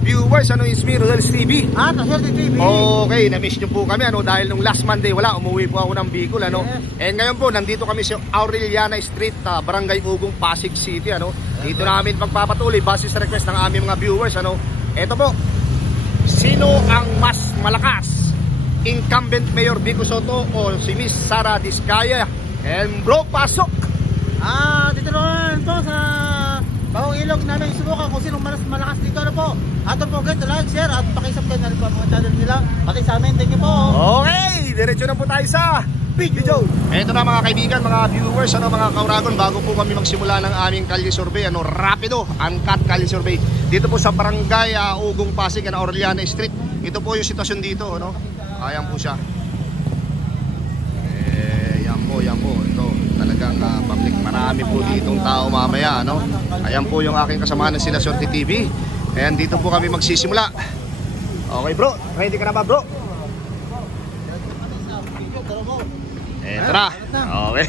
viewers, ano is me, Rodel's TV. Rodel's TV. Okay, na-miss nyo po kami, ano, dahil nung last Monday, umuwi po ako ng Bicol, ano. And ngayon po, nandito kami sa Aureliana Street, Barangay Ugong, Pasig City, ano. Dito namin pagpapatuloy, base sa request ng aming mga viewers, ano. Ito po, sino ang mas malakas? Incumbent Mayor Vico Soto o si Miss Sara Diskaya? And bro, pasok! Dito naman po sa Bagong Ilog namin subukan kung sinong malakas dito, ano po. At don't forget to like, share at pakisubscribe na rin po ang mga channel nila. Pati sa amin, thank you po. Okay, diretso na po tayo sa video. Ito na mga kaibigan, mga viewers, ano, mga kauragon, bago po kami magsimula ng aming kalye survey, ano, rapido, angkat kalye survey. Dito po sa Barangay Ugong, Pasig, Aureliana Street. Ito po yung sitwasyon dito, ano. Ayan po siya. Yan po, ito talagang public, marami po ditong tao mamaya, ano. Ayan po yung aking kasamahan ng Sila Swerte TV. Ayan, dito po kami magsisimula. Okay bro, ready ka na ba bro? Tara. Okay.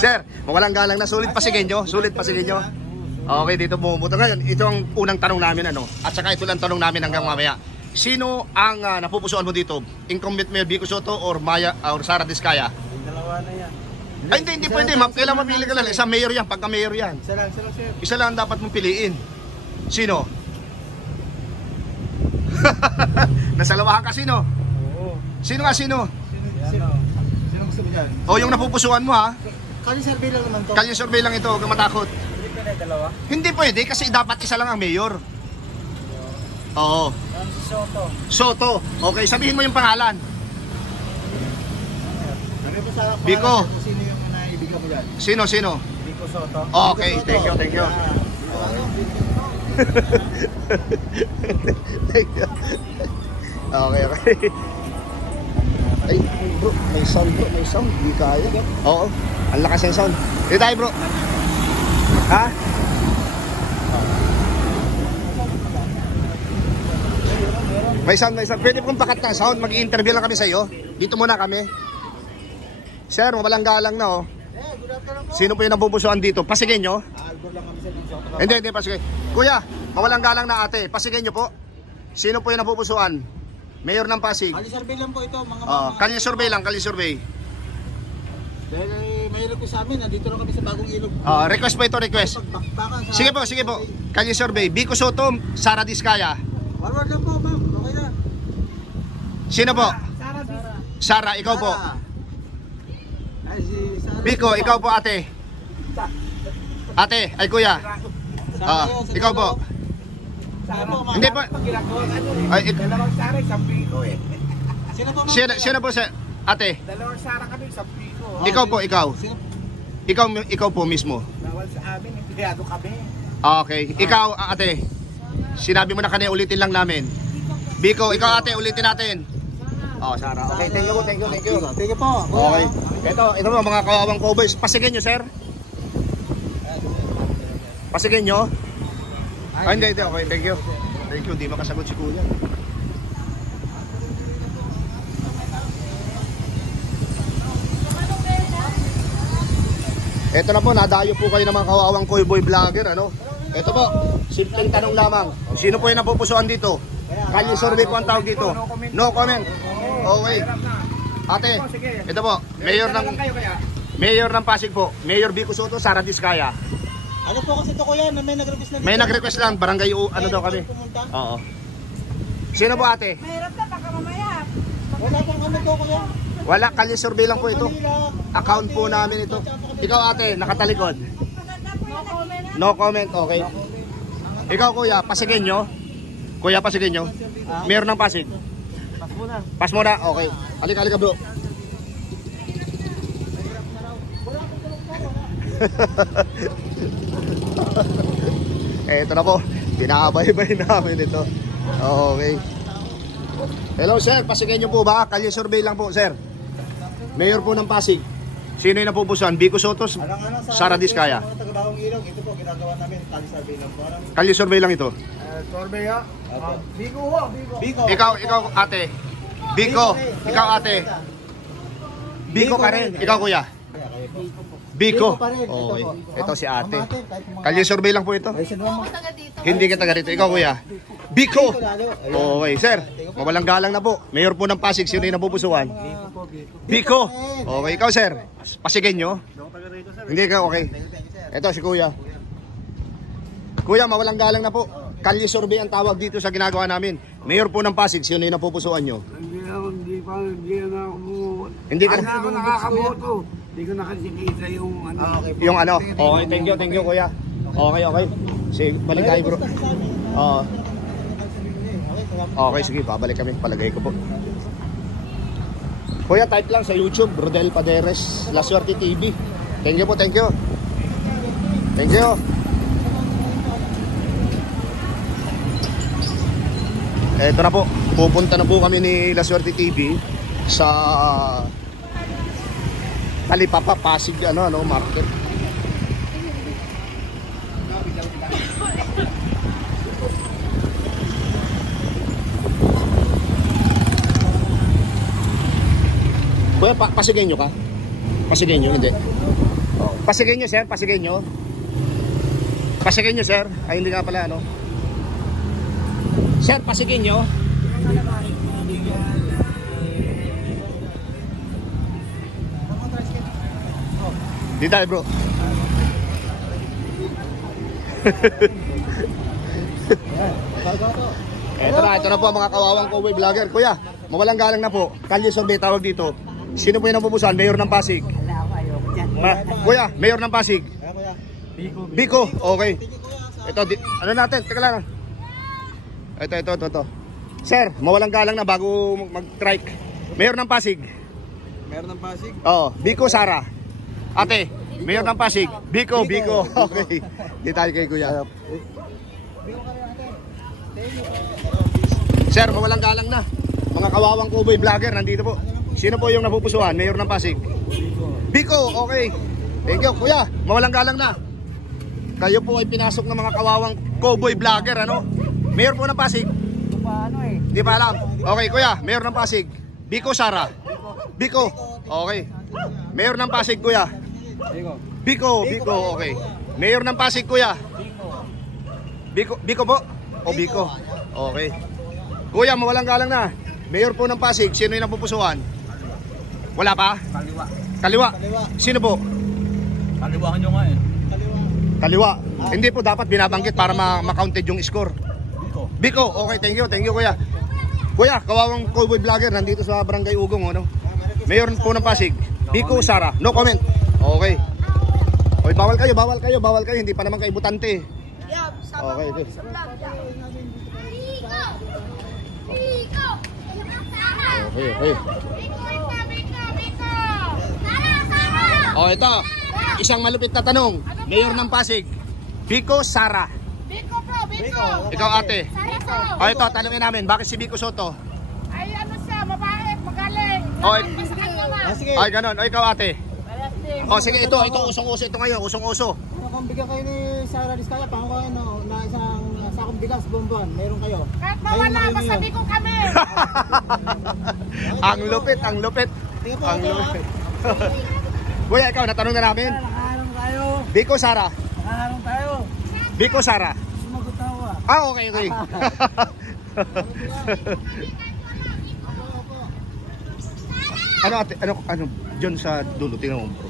Sir, mawalang galang na, sulit pasigin nyo. Okay, dito bumubuto ngayon. Ito ang unang tanong namin, ano. At saka ito lang tanong namin hanggang mamaya. Sino ang napupusuan mo dito? Incumbent Mayor Vico Soto or Sara Diskaya? Dalawa na yan. Ay, hindi pwede ma'am. Kailangan mapili ka lang. Isang mayor yan, pagka mayor yan. Isa lang sir. Isa lang dapat mong piliin. Sino? Nasalawahan ka sino? Oo. Sino nga sino? Sino gusto mo dyan? O yung napupusuan mo ha? Kalye survey lang naman to. Kalye survey lang ito, huwag kang matakot. Hindi pwede dalawa? Hindi pwede kasi dapat isa lang ang mayor. Oo. Soto. Okay, sabihin mo yung pangalan. Vico. Sino yung naibigyan mo dyan? Sino? Vico Soto. Okay, thank you. Thank you. Okay. Ay, bro, may sound. Hindi kaya. Oo, ang lakas ng sound. Dito tayo bro. Ha? May sound. Pwede pong pakat ng sound. Mag-i-interview lang kami sa iyo. Dito muna kami. Sir, mawalang galang na oh. Sino po yung nabubusuan dito? Pasigin nyo? Hindi, pasigin. Kuya, mawalang galang na ate. Pasigin nyo po. Sino po yung nabubusuan? Mayor ng Pasig. Kalye survey lang po ito. Kalye survey. Dahil may request sa amin. Nandito lang kami sa Bagong Ilog. Request po ito, request. Sige po. Kalye survey. Vico Soto, Sara Diskaya. Forward lang po, ma'am. Okay na. Sino po? Sara, ikaw po. Vico, ikaw po ate. Ate, ay kuya. Ikaw po. Hindi po. Ay, dalawang Sara, isang Vico eh. Sino po sa ate? Dalawang Sara kami, isang Vico. Ikaw po. Ikaw po mismo. Bawal sa amin, empleyado kami. Okay, ikaw ate. Sinabi mo na kanina, ulitin lang namin. Vico, ikaw ate, ulitin natin. Sara. Okay, thank you po. Thank you po. Okay. Ito mga kawawang cowboys. Pasigin nyo, sir. Pasigin nyo. Hindi. Okay, thank you. Hindi makasagot si kuya. Ito na po, nadayo po kayo ng mga kawawang cowboy vlogger, ano? Ito po, simpleng tanong lamang. Sino po yung napupusuan dito? Kalye survey po ang tawag dito. No comment. Okay. Ate, ito po, Mayor ng Pasig po. Mayor Vico Soto, Sara Diskaya. Ano po kasi ito kuya, may nag-request na dito. May nag-request lang, barangay ano daw kami. Oo. Sino po ate? Mahirap na, baka mamaya. Wala pang ano po kuya. Wala, kalye survey lang po ito. Account po namin ito. Ikaw ate, nakatalikod. No comment, okay. Ikaw kuya, pasigin nyo. Kuya, pasigin nyo. Mayor ng Pasig. Pas muna, okay. Halika bro. Ito na po, pinakabaybay namin ito. Okay. Hello sir, pasigin nyo po ba? Kalye survey lang po sir. Mayor po ng Pasig. Sino yung napupusuan? Vico Soto, Sara Diskaya. Bagong Ilog, ito po ginagawa namin, kalye survey lang po. Kalye survey lang ito. Survey ha? Vico. Ikaw ate. Vico, ikaw ate. Vico ka rin. Ikaw kuya. Vico. Okay. Ito si ate. Kalye survey lang po ito. Ako taga dito. Hindi ka taga rito. Ikaw kuya. Biko. Okay, sir. Mawalang galang na po. Mayor po ng Pasig, sino yung napupusuan? Biko. Okay, ikaw sir. Pasigenyo? Hindi ka, okay. Ito si kuya. Kuya, mawalang galang na po. Kalye survey ang tawag dito sa ginagawa namin. Mayor po ng Pasig, sino yung napupusuan nyo? Hindi ka ako nakakaboto. Hindi ko nakikita yung ano. Yung ano? Okay, thank you kuya. Okay. Sige, balik tayo bro. Oo. Okay, sige, babalik kami. Palagay ko po. Kuya, type lang sa YouTube, Rodel Paderes, La Suerte TV. Thank you po, thank you. Thank you. Eto na po, pupunta na po kami ni La Suerte TV sa Talipapa, Pasig, market. Kuya, Pasigenyo ka? Pasigenyo, hindi. Pasigenyo, sir, Pasigenyo. Pasigenyo, sir. Ay, hindi nga pala, Sir, Pasigenyo. Di tayo, bro. Ito na po ang mga kawawang cowboy vlogger. Kuya, mawalang galang na po. Kalye survey tawag dito. Sino po yung napupusan? Mayor ng Pasig. Kuya, Mayor ng Pasig. Biko. Okay. Ito, ano natin? Teka lang. Ito. Sir, mawalang galang na bago mag-trike. Mayor ng Pasig. Mayor ng Pasig? Oo, Biko Sara. Ate, Mayor ng Pasig. Biko. Okay. Di tayo kay kuya. Sir, mawalang galang na. Mga kawawang cowboy vlogger, nandito po. Sino po yung napupusuan? Mayor ng Pasig. Biko, okay. Thank you, kuya. Mawalang galang na. Kayo po ay pinasok ng mga kawawang cowboy vlogger, Mayor po ng Pasig. Di pa alam. Okay, kuya, Mayor ng Pasig. Biko Sara. Biko. Okay. Mayor ng Pasig, kuya. Biko, okay. Mayor ng Pasig, kuya. Biko po. O Biko. Okay. Kuya, mawalang galang na. Mayor po ng Pasig, sino yung napupusuan? Wala pa? Kaliwa. Sino po? Kaliwahan nyo nga Kaliwa. Hindi po dapat binabanggit para ma-counted yung score. Biko, okay, thank you kuya. Kuya, kawawang cowboy vlogger nandito sa Barangay Ugong, Mayor po ng Pasig, Biko Sara. No comment. Okay. Okay, bawal kayo, hindi pa naman kayo butante. Okay. Okay. Oh, ito. Isang malupit na tanong. Mayor ng Pasig, Biko Sara. Biko. Ikaw ate. Oh, ito, tanongin namin, bakit si Biko Soto? Ay, siya, mabait, magaling. Sige. Ay, ganun. O, ikaw ate. O, sige, ito usong-uso ito ngayon, usong-uso. Kung bigyan kayo ni Sara Diskaya, pango kayo na isang sakong bigas, bonbon, meron kayo. Kahit mawala, basta Biko kami. Ang lupit. Kuya, ikaw, natanong na namin. Nakaharang tayo. Biko Sara. Nakaharang tayo. Biko Sara. Sumagot tawa. Okay. Ano, John sa dulo, tingnan mo bro.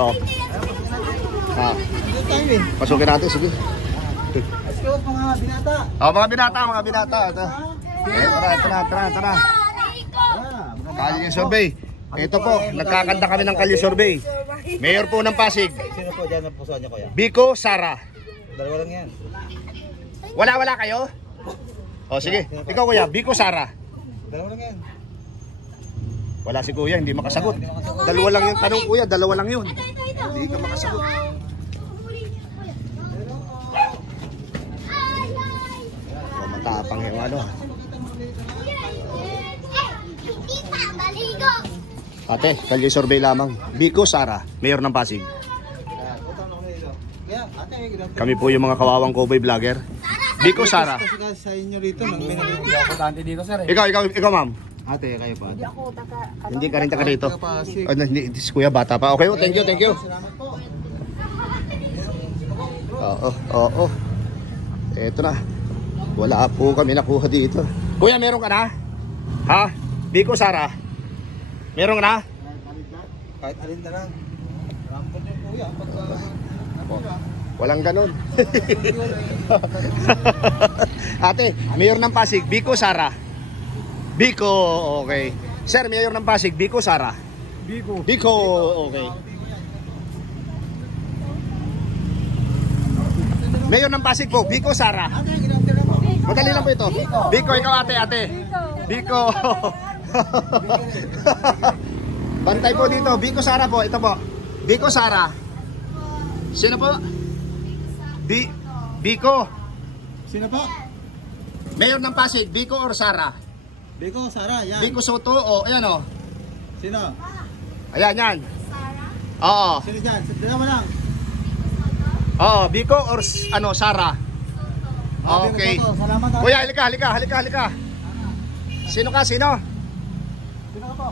Oh. Pasukin natin, sige. Let's go, mga binata. Oh, mga binata. Ito. Tara. Kalye survey. Ito po, nagkakanta kami ng kalye survey. Mayor po ng Pasig. Sino po dyan ang pusuan niyo, kuya? Biko Sara. Dalawa lang yan. Wala kayo? O sige, ikaw kuya, Biko Sara. Dalawa lang yan. Wala si kuya, hindi makasagot. Dalawa lang yung tanong kuya, dalawa lang yun. Hindi ka makasagot. Matapang yung Ate, kalye survey lamang. Biko Sara, Mayor ng Pasig. Kami po yung mga kawawang cowboy vlogger. Biko Sara. Sa inyo rito, may Importante dito, sir. Ikaw ma'am. Ate, kayo pa. Hindi ka rin taga rito. Hindi, si kuya bata pa. Okay, thank you. Salamat po. Oo. Eto na. Wala po kami nakuha dito. Kuya, meron ka na? Ha? Biko, Sara? Meron ka na? Kahit alin na lang. Rampon yung kuya. Walang ganun. Ate, mayor ng Pasig, Biko, Sara? Biko, okay. Sir, mayor ng Pasig, Biko, Sara? Biko, okay. Mayor ng Pasig po, Biko, Sara? Madali lang po ito. Biko, ikaw ate. Biko. Bantay po dito. Biko, Sara po. Ito po. Biko, Sara. Sino po? Biko. Sino po? Mayor ng Pasig, Biko or Sara? Biko, Sara, yan. Biko Soto o ayan o. Sino? Ayan, yan. Oo. Sino dyan? Dalawa lang. Oo, Biko or Sara? Okay. Biko, salamat. Kuya, halika. Sino ka? Sino? Sino ka po?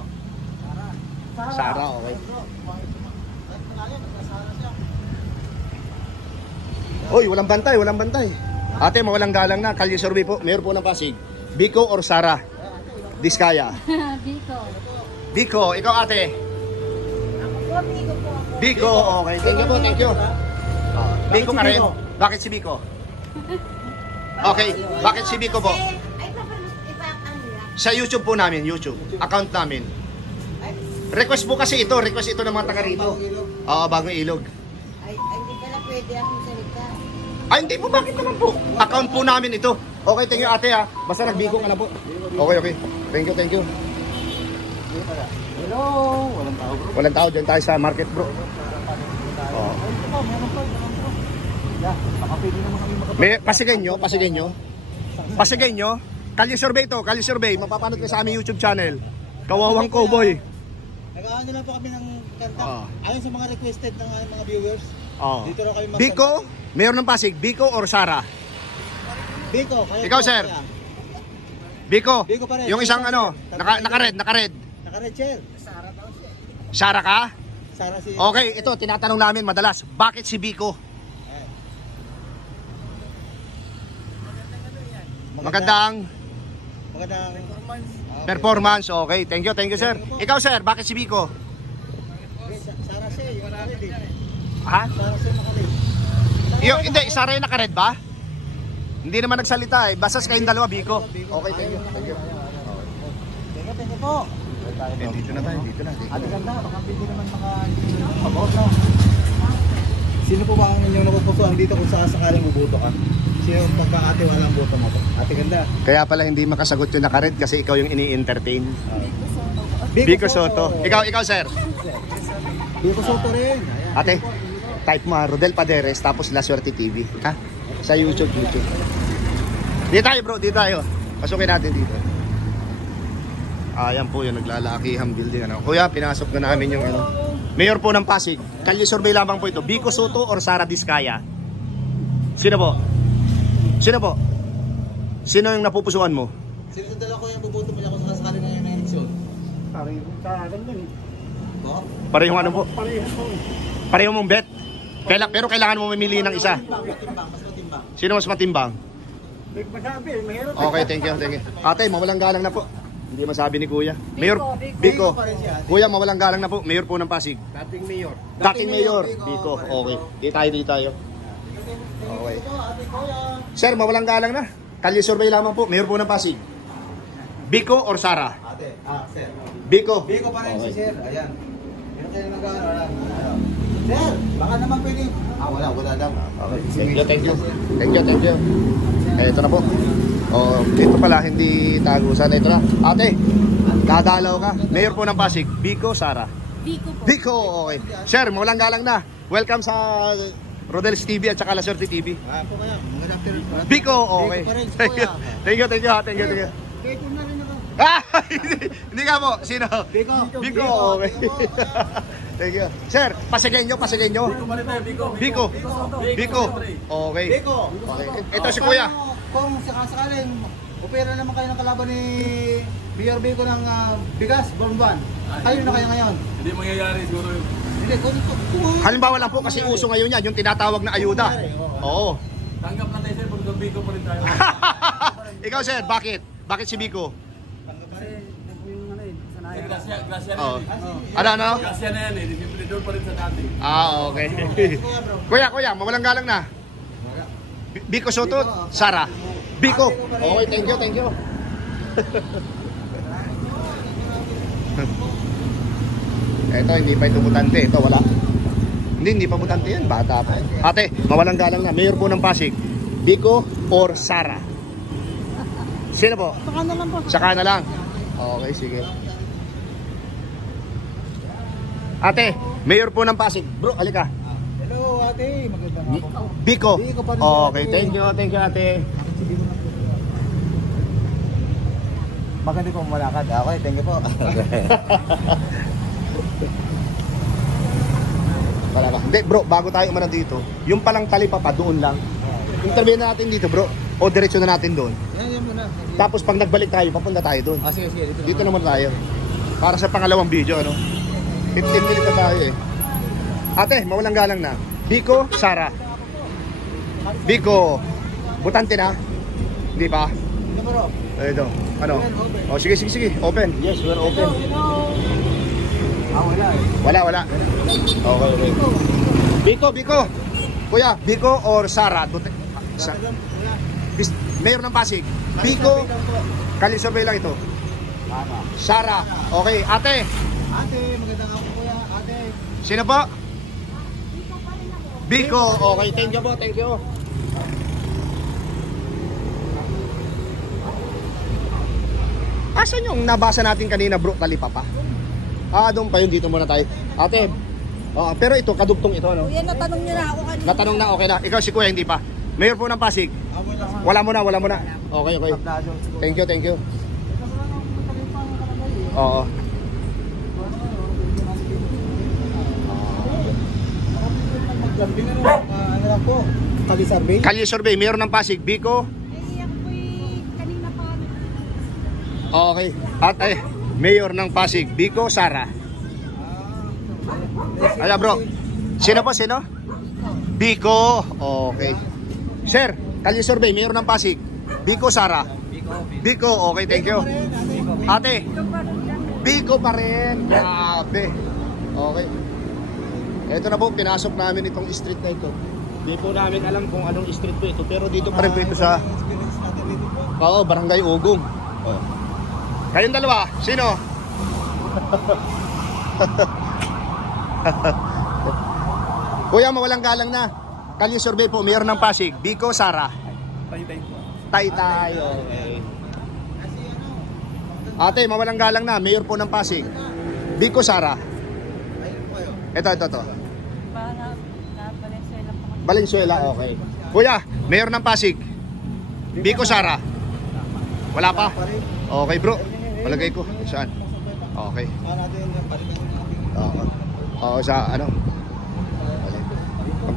Sara, okay. Hoy, walang bantay. Ate, mawalang galang na. Kalye survey po. Mayor po ng Pasig. Biko or Sara? Diskaya. Biko, ikaw ate. Biko, okay. Thank you. Biko ka rin. Bakit si Biko? Okay, bakit si Biko po? Sa YouTube po namin, account namin. Request po kasi ito, ng mga taga rito. Oo, Bagong Ilog. Ay, hindi pala pwede akong salita. Ay, hindi po, bakit naman po? Account po namin ito. Okay, thank you ate ha. Basta nagbiko ka na po. Okay. Thank you. Hello, walang tao bro. Walang tao, dyan tayo sa market bro. Oo. Baka pwede naman kami makapag... May pasigay nyo. Kalye survey. Mapapanood ka sa aming YouTube channel. Kawawang Cowboy. Nag-aano lang po kami ng kanta. Oo. Ayon sa mga requested ng mga viewers. Oo. Dito raw kayo mag- Biko, mayor ng Pasig, Biko or Sara? Biko, kaya Ikaw, po, sir. kaya. Biko, Biko pa rin. yung isang naka-red. Naka-red chair. Sara ka? Sara si... Okay, ito, tinatanong namin madalas, bakit si Biko? Magandang performance. Okay, thank you sir. Ikaw sir, bakit si Biko? Sara si, yung naka-red eh. Ha? Sara si naka-red. Hindi, Sara yung naka-red ba? Hindi naman nagsalita eh. Basta kayong dalawa, Biko. Okay, thank you. Thank you po. Dito na tayo. Ate ganda, baka pwede naman maka-abot na. Sino po ba ang inyong napupusuan dito kung sakaling bubuto ka? Sino yung pagkakatiwala ang boto mo? Ate ganda. Kaya pala hindi makasagot yung naka-red kasi ikaw yung ini-entertain. Biko Soto. Ikaw sir. Biko Soto rin. Ate, type mo Rodel Paderes tapos La Suerte TV. Ha? Sa YouTube. Dito tayo bro, dito tayo. Pasukin natin dito. Ayan po yung naglalakihang building. Kuya, pinasok na namin yung Mayor po ng Pasig. Kalye survey lamang po ito. Biko Soto or Sara Diskaya? Sino po? Sino yung napupusuan mo? Sino sa dalawa ko yung bubuto mo kung sakaling ngayon na eleksyon? Parehong ano po? Parehong mong bet? Pero kailangan mo mamili ng isa. Mas matimbang. Sino mas matimbang? Okay, thank you. Ate, mawalang galang na po. Hindi masabi ni Kuya. Mayor, Biko. Kuya, mawalang galang na po. Mayor po ng Pasig. Dating mayor. Biko, okay. Di tayo. Okay. Sir, mawalang galang na. Kalye survey lamang po. Mayor po ng Pasig. Biko or Sara? Sir. Biko. Biko pa rin si sir. Ayan. Pero kayo nag-ano. Sir, baka naman pwede. Wala daw. Okay. Thank you. Ito na po. Ito pala, hindi tagusan. Ito na. Ate, dadalaw ka. Mayor po ng Pasig. Biko, Sara? Biko po. Biko, okay. Sir, mawalang galang na. Welcome sa Rodel's TV at saka La Suerte TV. Po kaya, mga doctor. Biko, okay. Biko pa rin si Thank you. Thank you. Biko na rin ako. Hindi ka po. Sino? Biko, okay. Thank you. Sir, pasigay nyo. Biko. Okay. Biko. Ito si Kuya. Kung sakasakaling opera naman kayo ng kalaban ni Mayor Biko ng bigas, buwan. Kayo na kayo ngayon. Hindi mangyayari siguro yun. Hindi, kung Halimbawa lang po kasi uso ngayon yan, yung tinatawag na ayuda. Oo. Tanggap na tayo sir, pag Biko pa rin tayo. Ikaw sir, bakit? Bakit si Biko? Grasya na Oo. yan. Ano? Grasya na yan eh. Siyempre doon pa rin sa dati. Okay. Kuya, mawalang galang na. Biko Soto, Sara. Biko. Okay, thank you. Ito, hindi pa ito butante. Ito, wala. Hindi pa butante yan. Bata pa. Ate, mawalang galang na. Mayor po ng Pasig. Biko or Sara? Sino po? Saka na lang po. Saka na lang. Okay, sige. Ate, Mayor po ng Pasig. Bro, alika. Hello ate, magandang hapon. Biko. Biko pa rin, Okay, ate. thank you ate. Maganda po malakad. Okay, thank you po. Wala ba? Hindi bro, bago tayo umano dito, yung palang talipapa doon lang. Interview na natin dito bro, o diretso na natin doon. Yan muna. Tapos pag nagbalik tayo, papunta tayo doon. Sige. Dito naman tayo. Para sa pangalawang video, ano? 15 minutes na tayo eh. Ate, mawalang galang na. Biko, Sara. Biko, butante na? Hindi pa? Ito, ano? Oh, sige. Open. Yes, we're open. Wala. Okay. Biko. Kuya, Biko or Sara? Mayor ng Pasig. Biko. Kalisurvey lang ito. Sara. Okay, ate. Ate, magandang hapon kuya. Ate. Sino po? Biko. Okay, thank you po. Asan yung nabasa natin kanina bro, talipapa? Doon pa yun, dito muna tayo. Ate, pero ito, kadugtong ito, no? Kuya, natanong niyo na ako kanina. Natanong na, okay na. Ikaw si Kuya, hindi pa. Mayor po ng Pasig. Wala mo na. Okay. Thank you. Oo. Ano lang po? Kali-survey? Kalye survey, Mayor ng Pasig. Biko. Ako kanina pa. Okay. At Mayor ng Pasig. Biko, Sara. Bro. Sino? Biko. Okay. Sir, kalye survey, Mayor ng Pasig. Biko, Sara. Biko. Okay, thank you. Ate. Biko pa rin. Grabe. Okay. Ito na po, pinasok namin itong street na ito. Hindi po namin alam kung anong street po ito. Pero dito pa rin po ito sa Barangay Ugong. Kayong dalawa, sino? Kuya, mawalang galang na. Kalye survey po, Mayor ng Pasig. Biko, Sara. Tay-tay. Okay. Ate, mawalang galang na. Mayor po ng Pasig. Biko, Sara. Ito. Valenzuela, okay. Kuya, Mayor ng Pasig. Biko, Sara. Wala pa? Okay bro. Palagay ko. Saan? Okay. Sa ano?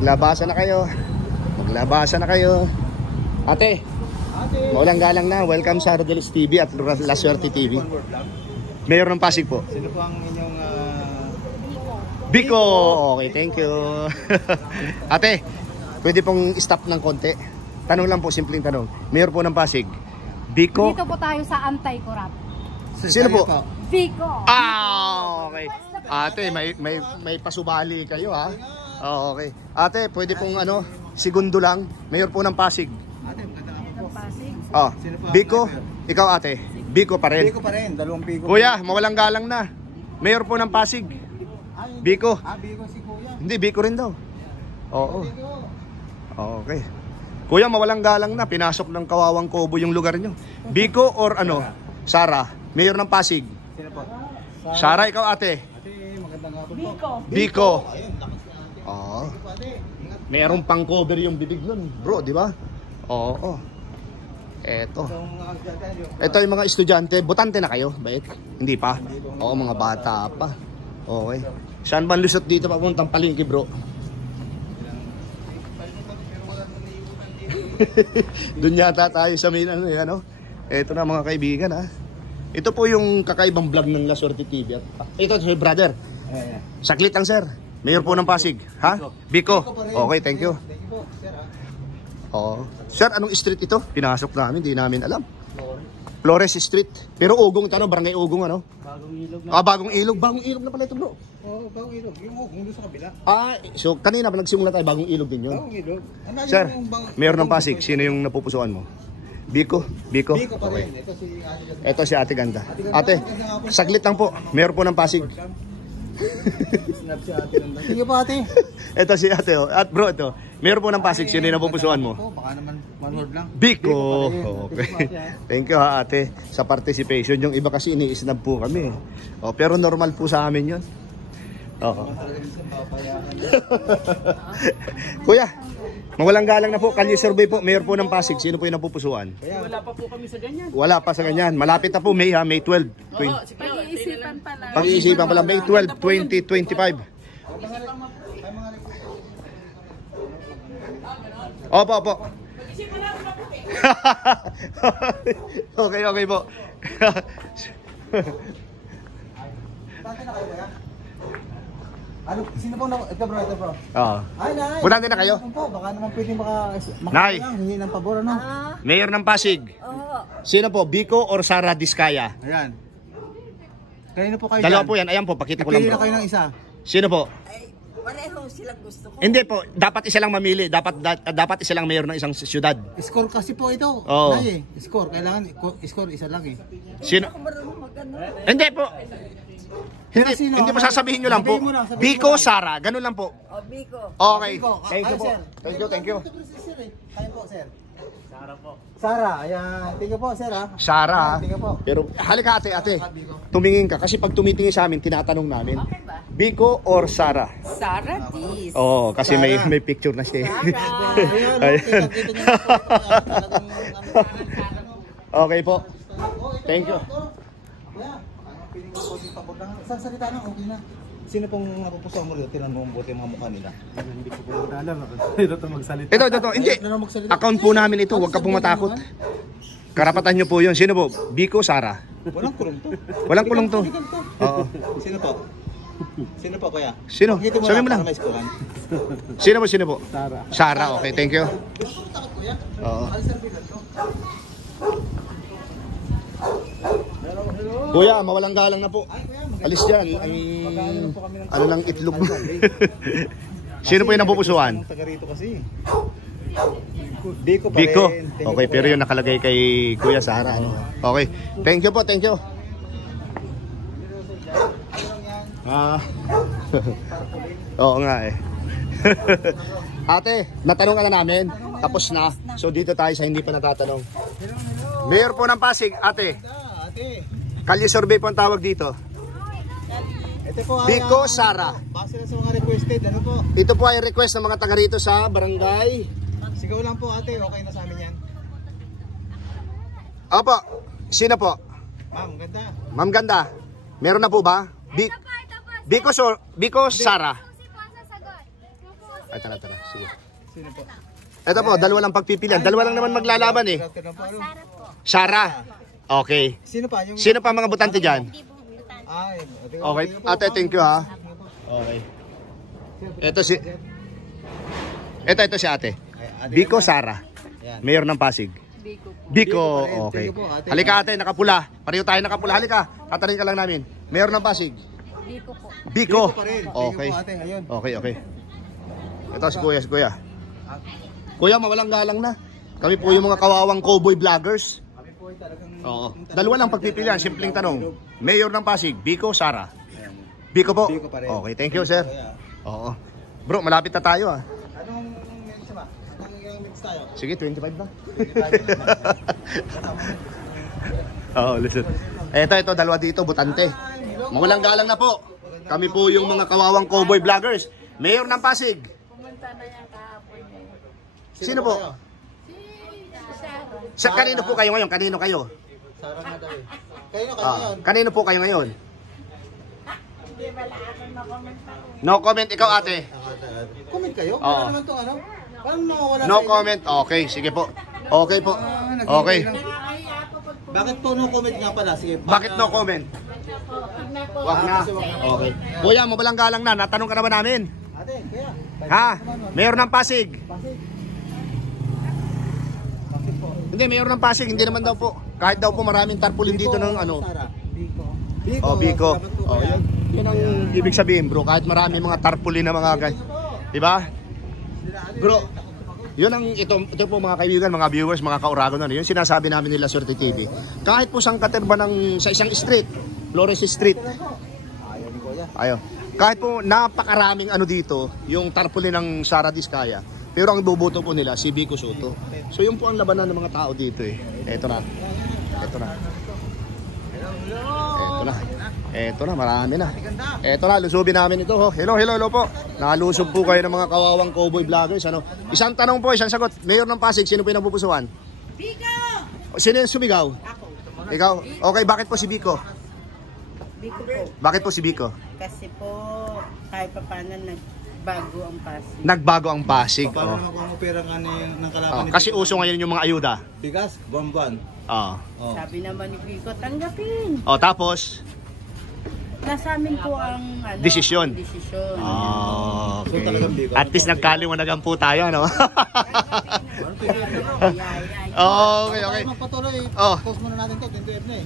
Maglabasan na kayo. Ate, mawalang galang na. Welcome sa Rodelis TV at La Suerte TV. Mayor ng Pasig po. Sino po ang inyong Biko. Okay, thank you. Ate, pwede pong stop ng konti. Tanong lang po, simpleng tanong. Mayor po ng Pasig. Biko. Dito po tayo sa anti-corrupt. Sino po? Biko. Okay. Ate, may pasubali kayo ha. Okay. Ate, pwede pong segundo lang. Mayor po ng Pasig. Ate, magandang hapon po. Pasig. Biko. Ikaw ate. Biko pa rin. Biko pa rin, dalawang Biko. Kuya, mawalang galang na. Mayor po ng Pasig. Biko. Biko si kuya. Hindi, Biko rin daw. Oo. Okay. Kuya, mawalang galang na. Pinasok ng Kawawang Kobo yung lugar nyo. Biko or Sara, Mayor ng Pasig. Sino po? Sara, ikaw ate. Ate, magandang hapon po. Biko. Meron pang cover yung bibig nun, bro, di ba? Oo. Ito yung mga estudyante. Botante na kayo, bait? Hindi pa? Oo, mga bata pa. Okay. Saan ba lusot dito papuntang Palengke, bro? Doon yata tayo sa main Ito na mga kaibigan ha. Ito po yung kakaibang vlog ng La Suerte TV. Ito si brother. Saklit lang sir. Mayor po ng Pasig. Ha? Biko. Okay, thank you. Oo. Sir, anong street ito? Pinasok namin, di namin alam. Flores Street. Pero Ugong ito, ano? Barangay Ugong, ano? Bagong ilog na. Ah, Bagong Ilog. Bagong Ilog na pala ito, bro. Oo, bagong ilog. Yung Ugong doon sa kabila. Ah, so kanina pa nagsimula tayo, Bagong Ilog din yun. Bagong ilog. Ano Sir, yung mayor ng Pasig, sino yung napupusuan mo? Biko? Biko? Biko pa Okay. rin. Ito si Ate. Ito si Ate Ganda. Ate, saglit lang po. Mayor po ng Pasig. Snap si Ate. Sige po Ate. Ito si Ate. Oh. At bro, ito. Mayor po ng Pasig, sino yung napupusuan mo? Baka naman one word lang. Biko. Okay. Thank you ha, Ate, sa participation. Yung iba kasi ini-snub po kami. Oh, pero normal po sa amin yun. Oo. Kuya, mawalang galang na po. Kalye survey po. Mayor po ng Pasig. Sino po yung napupusuan? Wala pa po kami sa ganyan. Wala pa sa ganyan. Malapit na po. May 12. Pag-iisipan pa lang. Pag-iisipan pa lang. May 12, 2025. Opo, opo. Okay, okay po. Bante na kayo ba? Ano, sino po na? Ito bro. Oo. Ay, nay. Butante na kayo? Po, baka naman pwede Nay. hingi ng pabor, ano? Mayor ng Pasig. Oo. Sino po? Biko or Sara Diskaya? Ayan. Kanino po kayo Dalawa dyan? po yan. Ayan po, pakita ko lang Pili na bro. kayo ng isa. Sino po? Pareho silang gusto ko. Hindi po, dapat isa lang mamili. Dapat isa lang mayor ng isang syudad. Score kasi po ito. Oo. Nay, score. Kailangan, score isa lang eh. Sino? Ako marunong mag-ano. Hindi po. Hindi, Sino? hindi mo sasabihin nyo lang po. Sabihin mo lang, sabihin Biko, mo lang. Sara. Ganun lang po. O, Biko. Okay. Biko. Thank you Ay, po. sir. Thank you. Ito po si sir eh. Kaya po, sir. Sara po. Sara, ayan. Thank you po, sir ha. Sara. Thank you po. Pero halika ate. Tumingin ka kasi pag tumitingin sa amin, tinatanong namin. Biko or Sara? Sara Diz. Oo, kasi Sara. may picture na siya. Ayan, Ayan. kita niyo na po. Talagang, Okay po. Thank you. Kuya, piling ko yung pabor lang. Isang salita na, okay na. Sino pong napupusuan mo rito? Tinan mo ang buti mga mukha nila. Hindi ko po alam. Pero ito magsalita. Ito. Hindi. Account po namin ito. Huwag ka pong matakot. Karapatan nyo po yun. Sino po? Biko, Sara. Walang kulong to. Walang kulong to. Legal to. Oo. Sino po? Sino po kuya? Sino? Pakitin Sabi mo lang. para may scorean. Sino po? Sara. Okay, thank you. Oo. Kuya, mawalang galang na po. Alis dyan. Ano lang itlog mo. Sino po yung napupusuan? Ang taga rito kasi. Biko pa Biko. rin. Thank you Okay, po, pero kuya. yung nakalagay kay Kuya Sara. Ano? Okay. Thank you po, thank you. Ah. Oo nga eh. Ate, natanong ka na namin. Tapos na. So dito tayo sa hindi pa natatanong. Mayor po ng Pasig, ate. Ate. Kalye survey po ang tawag dito. Ito po ay Biko, Sara. base na sa mga requested. Ano po? Ito po ay request ng mga taga rito sa barangay. Sigaw lang po ate. Okay na sa amin yan. Opo, sino po? Ma'am, ganda. Ma'am Ganda, meron na po ba? Biko, Sara. Ay, tara. Sige. Sino po? Ito po, dalawa lang pagpipilian. Dalawa lang naman maglalaban eh. Sara. Okay. Sino pa? Yung... Sino pa mga butante dyan? Ay, Okay. Ate, thank you ha. Okay. Ito si ate. Biko, Sara. Mayor ng Pasig. Biko. Okay. Halika ate, nakapula. Pareho tayo nakapula. Halika. Tatanungin ka lang namin. Mayor ng Pasig. Biko po. Biko. pa rin. Okay. Biko po, ate, ayun. Okay. Ito si Kuya. Kuya, mawalang galang na. Kami po yung mga kawawang cowboy vloggers. Oo. Dalawa lang pagpipilian, simpleng tanong. Mayor ng Pasig, Biko, Sara. Biko po. Biko pa rin. Okay, thank you, sir. Oo. Bro, malapit na tayo ah. Anong mix ba? Anong mix tayo? Sige, 25 na. Oo, listen. Ito, dalawa dito, butante. Mawalang galang na po. Kami po yung mga kawawang cowboy vloggers. Mayor ng Pasig. Pumunta na yan kahapon niya. Sino po? Sa kanino po kayo ngayon? Kanino kayo? Sarang na daw eh. Kayo Ah, kanino po kayo ngayon? Hindi wala ako na-comment ako. No comment, ikaw ate. Comment kayo? Oo. Wala naman itong ano? Parang nawawala No sa inyo. comment. Okay, sige po. Okay po. Okay. Bakit po no comment nga pala? Sige. Bakit no comment? Wag na. Okay. Kuya, mabalang galang na. Natanong ka naman namin. Ate, kaya. Ha? Mayor ng Pasig. Pasig. Hindi, mayor ng Pasig, hindi naman daw po. Kahit daw po maraming tarpaulin dito ng ano. Biko. Oh, Biko. Oh, yun ang ibig sabihin, bro. Kahit marami mga tarpaulin na mga guys. Diba? Bro, yun ang ito po mga kaibigan, mga viewers, mga kauragon ano. Yun sinasabi namin nila Swerte TV. Kahit po sang katerba ng sa isang street, Flores Street. Ayo. Kahit po napakaraming ano dito, yung tarpaulin ng Sara Diskaya. Pero ang bubuto po nila si Biko Soto. So yun po ang labanan ng mga tao dito eh. Eto na. Eto na. Eto na. Eto na, marami na. Eto na, lusubin namin ito. Oh. Hello, hello, hello po. Nakalusob po kayo ng mga kawawang cowboy vloggers. Ano? Isang tanong po, isang sagot. Mayor ng Pasig, sino po yung napupusuan? Biko! Sino yung sumigaw? Ako. Ikaw? Okay, bakit po si Biko? Biko po. Bakit po si Biko? Kasi po, kahit pa paano nagbago ang Pasig. Nagbago ang Pasig. Paano Oh. naman kung opera nga ng kalaban Oh, nito? kasi uso ngayon yung mga ayuda. Bigas, buwan-buwan. Oh. Oh. Sabi naman ni Biko, tanggapin. Oh, tapos? Nasa amin po ang ano, Desisyon. desisyon. Oh, So talagang Biko. At least nagkaliwanagan po tayo, no? Okay, okay. Magpatuloy. Oh. Post muna natin to, 20F na eh.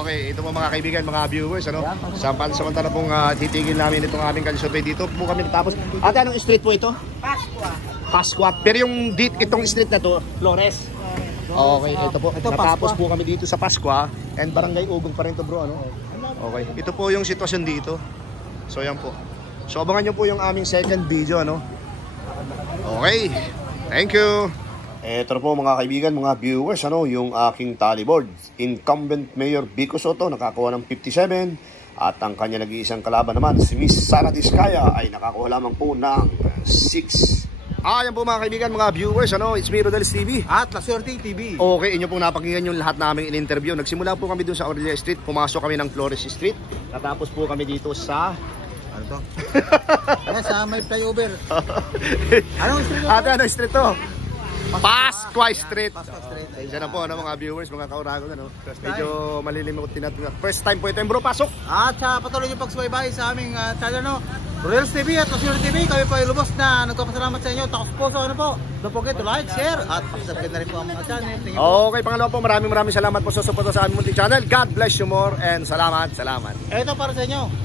Okay, ito po mga kaibigan, mga viewers, ano? Samantala pong titigil namin itong aming kalisotay dito po kami natapos. Ate, anong street po ito? Pasqua. Pasqua. Pero yung itong street na to, Flores. Okay, ito po. Ito, Natapos Pasqua. po kami dito sa Pasqua and Barangay Ugong pa rin to, bro, ano? Okay, ito po yung sitwasyon dito. So, yan po. So, abangan nyo po yung aming second video, ano? Okay, thank you. Ito na po mga kaibigan, mga viewers, ano, yung aking tally board. Incumbent Mayor Biko Soto nakakuha ng 57 at ang kanya nag-iisang kalaban naman, si Miss Sara Diskaya ay nakakuha lamang po ng 6. Yan po mga kaibigan, mga viewers, ano, it's me, Rodelis TV. At La Suerte TV. Okay, inyo pong napakinggan yung lahat naming in-interview. Nagsimula po kami dun sa Aurelia Street, pumasok kami ng Flores Street, natapos po kami dito sa... Ano to? Sa may flyover. Anong street to? Ate, ano street to? Pasqua Street. Pasqua Street. Diyan na po, ano, mga viewers, mga kauragon, ano. Medyo malilimutin natin. First time po ito, bro, pasok. At sa patuloy yung pagsubaybay sa aming channel, no? Royals TV at La Suerte TV, kami po ay lubos na nagpapasalamat sa inyo. Takos po sa ano po. Don't forget to like, share, at subscribe na rin po ang mga channel. Thank you po. Okay, pangalawa po, maraming salamat po sa suporta sa aming munting channel. God bless you more and salamat. Ito para sa inyo.